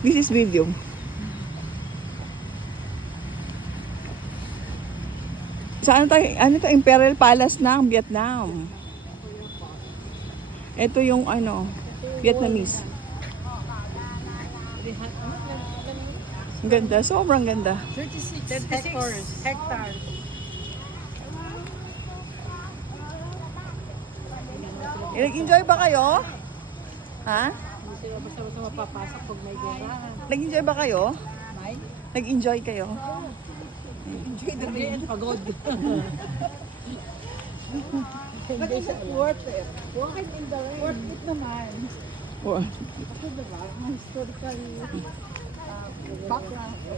This is video. Saan tayo? Ano to? Imperial Palace ng Vietnam. Ito yung ano, Vietnamese. Ang ganda, sobrang ganda. 36 hectares. Nag-enjoy ba kayo? Ha? Hindi sila basta-basta mapapasok pag may gerahan. Nag-enjoy ba kayo? May? Nag-enjoy kayo? Hindi yan pagod. But is it worth it? Worth it naman. Or, Kasi diba, ang historical background